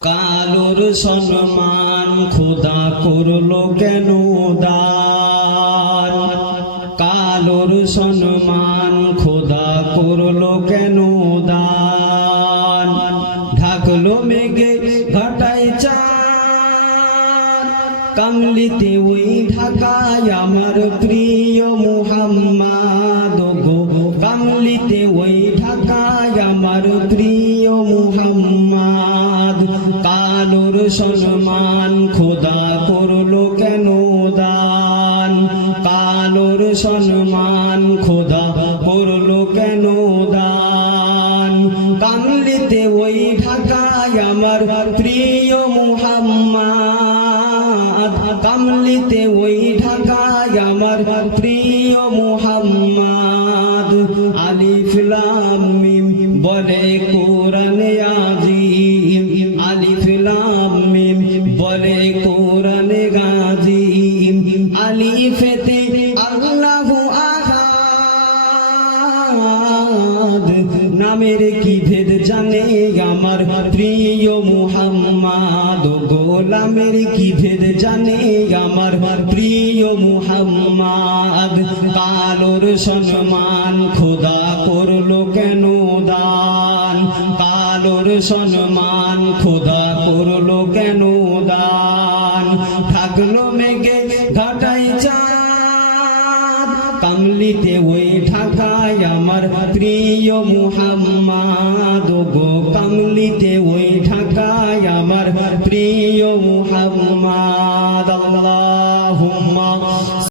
কালোর সম্মান খোদা করলো কেন দান? কালোর সম্মান খোদা করলো কেন দান? ঢাকলো মেঘে ঘটাই চাঁদ, কামলিতে ওই ঢাকায় আমার প্রিয় মুহাম্মদ গো। কামলিতে ওই ঢাকায় আমার প্রিয় মুহাম্মদ। কালোর সম্মান খোদা করলো কেন দান? কালোর সম্মান খোদা করলো কেন দান? কামলিতে ওই ঢাকায় আমার প্রিয় মুহাম্মদ। কামলিতে ওই ঢাকায় আমার প্রিয় মুহাম্মদ। আলিফ লাম মিম বলে কোরআনে আজিম, আলিফ লাম মিম বলে কোরআনে গাজিম। আলিফেতে আল্লাহু আহাদ, নামের কি ভেদ জানে আমার প্রিয় মুহাম্মদ। গোলামের কি ভেদ জানে আমার প্রিয় মুহাম্মদ। কালোর সম্মান খোদা করলো কেন দান? কালোর সম্মান খোদা করলো কেন দান? থাকলো মেঘে ঘটাই চাঁদ, কামলিতে ওই ঢাকায় আমার প্রিয় মুহাম্মদ গো। কামলিতে ওই ঢাকায় আমার প্রিয় মুহাম্মদ। আল্লাহ